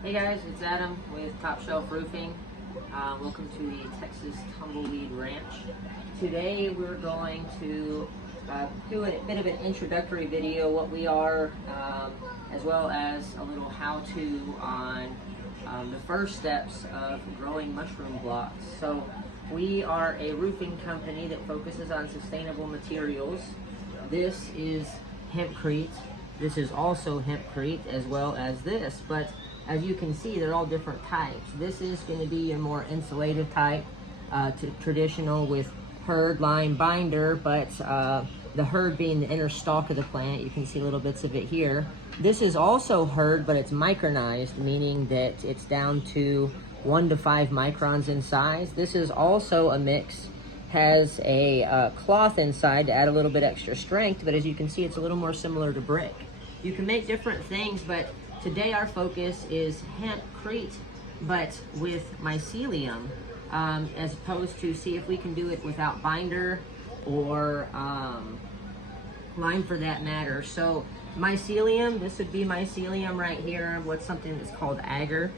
Hey guys, it's Adam with Top Shelf Roofing. Welcome to the Texas Tumbleweed Ranch. Today we're going to do a bit of an introductory video, what we are, as well as a little how-to on the first steps of growing mushroom blocks. So we are a roofing company that focuses on sustainable materials. This is hempcrete. This is also hempcrete, as well as this, but as you can see, they're all different types. This is going to be a more insulative type, traditional with hurd line binder, but the hurd being the inner stalk of the plant. You can see little bits of it here. This is also hurd, but it's micronized, meaning that it's down to 1 to 5 microns in size. This is also a mix, has a cloth inside to add a little bit extra strength, but as you can see, it's a little more similar to brick. You can make different things, but today our focus is hempcrete, but with mycelium, as opposed to see if we can do it without binder or lime for that matter. So mycelium, this would be mycelium right here, what's something that's called agar.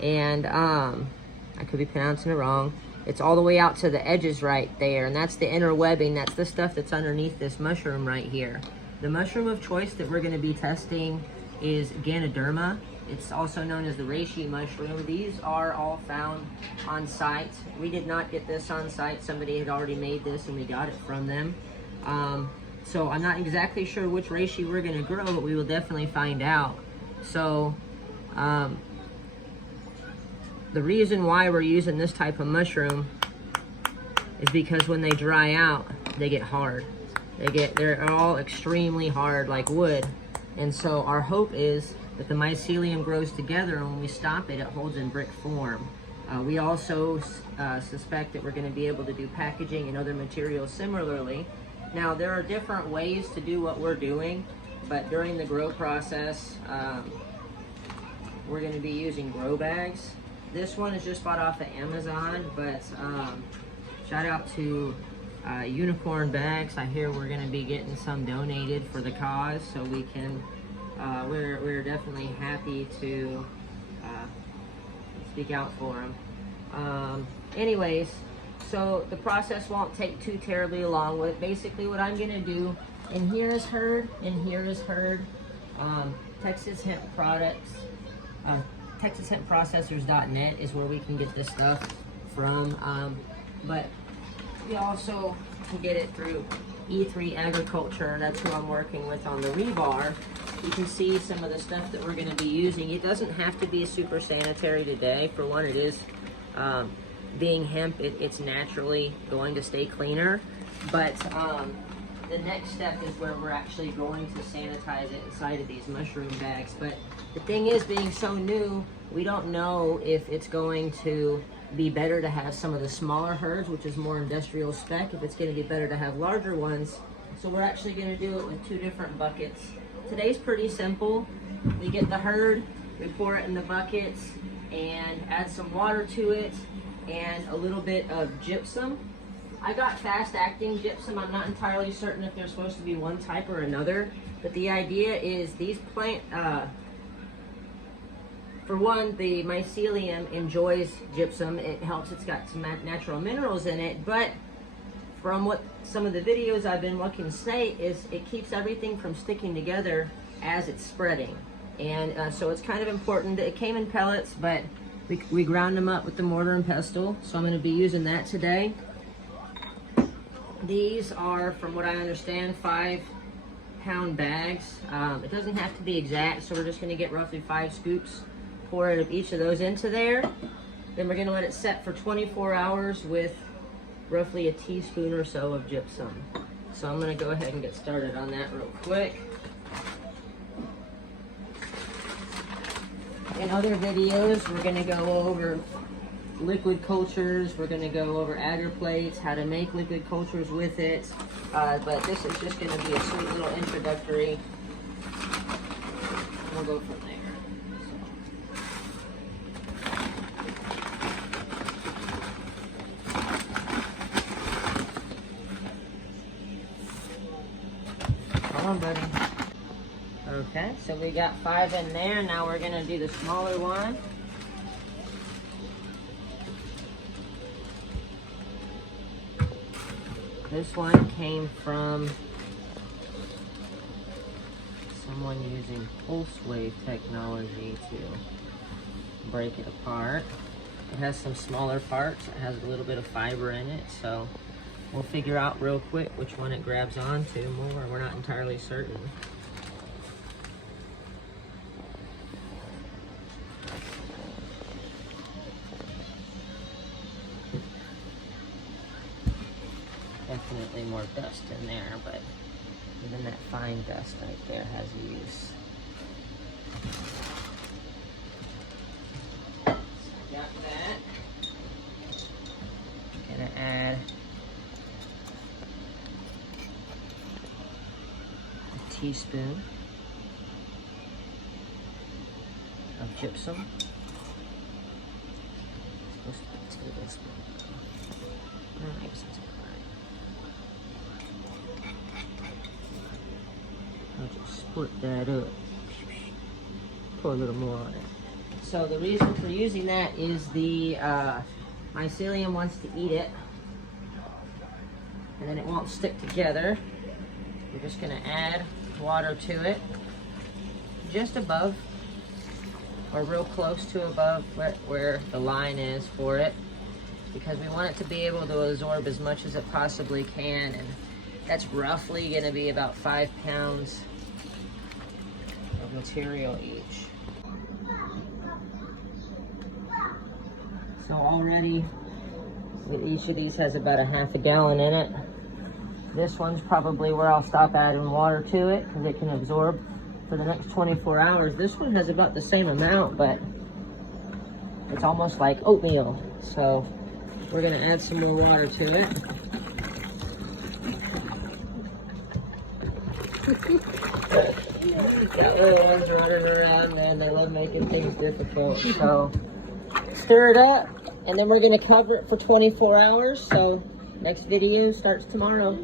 And I could be pronouncing it wrong. It's all the way out to the edges right there, and that's the inner webbing. That's the stuff that's underneath this mushroom right here. The mushroom of choice that we're going to be testing is Ganoderma. It's also known as the reishi mushroom. These are all found on site. We did not get this on site. Somebody had already made this and we got it from them. So I'm not exactly sure which reishi we're going to grow, but we will definitely find out. So the reason why we're using this type of mushroom is because when they dry out, they get hard. They're all extremely hard like wood. And so our hope is that the mycelium grows together, and when we stop it, it holds in brick form. We also suspect that we're going to be able to do packaging and other materials similarly. Now, there are different ways to do what we're doing, but during the grow process, we're going to be using grow bags. This one is just bought off of Amazon, but shout out to Unicorn Bags. I hear we're going to be getting some donated for the cause, so we can we're definitely happy to speak out for them. Anyways, so the process won't take too terribly long. Basically what I'm going to do, and here is hurd, and here is hurd. Texas Hemp Products, TexasHempProcessors.net is where we can get this stuff from, but we also can get it through E3 Agriculture. That's who I'm working with on the rebar. You can see some of the stuff that we're going to be using. It doesn't have to be super sanitary today. For one, it is being hemp, it's naturally going to stay cleaner, but the next step is where we're actually going to sanitize it inside of these mushroom bags. But the thing is, being so new, we don't know if it's going to be better to have some of the smaller herds, which is more industrial spec, if it's going to be better to have larger ones. So we're actually going to do it with 2 different buckets. Today's pretty simple. We get the herd, we pour it in the buckets, and add some water to it, and a little bit of gypsum. I got fast-acting gypsum. I'm not entirely certain if they're supposed to be one type or another, but the idea is these for one, the mycelium enjoys gypsum. It helps, it's got some natural minerals in it, but from what some of the videos I've been looking to say is it keeps everything from sticking together as it's spreading. And so it's kind of important. It came in pellets, but we ground them up with the mortar and pestle, so I'm going to be using that today. These are, from what I understand, 5-pound bags. It doesn't have to be exact, so we're just going to get roughly 5 scoops. Pour it of each of those into there. Then we're going to let it set for 24 hours with roughly a teaspoon or so of gypsum. So I'm going to go ahead and get started on that real quick. In other videos, we're going to go over liquid cultures. We're going to go over agar plates, how to make liquid cultures with it. But this is just going to be a sweet little introductory. We'll go from there. Come on, buddy. Okay. Okay, so we got 5 in there. Now we're gonna do the smaller one. This one came from someone using pulse wave technology to break it apart. It has some smaller parts. It has a little bit of fiber in it, so we'll figure out real quick which one it grabs onto more. We're not entirely certain. Definitely more dust in there, but even that fine dust right there has use. So I got that. Gonna add a teaspoon of gypsum. Let's do this one. I guess it's I'll just split that up. Pour a little more on it. So the reason for using that is the mycelium wants to eat it, and then it won't stick together. We're just going to add water to it, just above, or real close to above where the line is for it, because we want it to be able to absorb as much as it possibly can, and that's roughly going to be about 5 pounds of material each. So already each of these has about a half a gallon in it. This one's probably where I'll stop adding water to it because it can absorb for the next 24 hours. This one has about the same amount, but it's almost like oatmeal. So we're going to add some more water to it. Got little ones running around there and they love making things difficult. So stir it up, and then we're going to cover it for 24 hours. So next video starts tomorrow.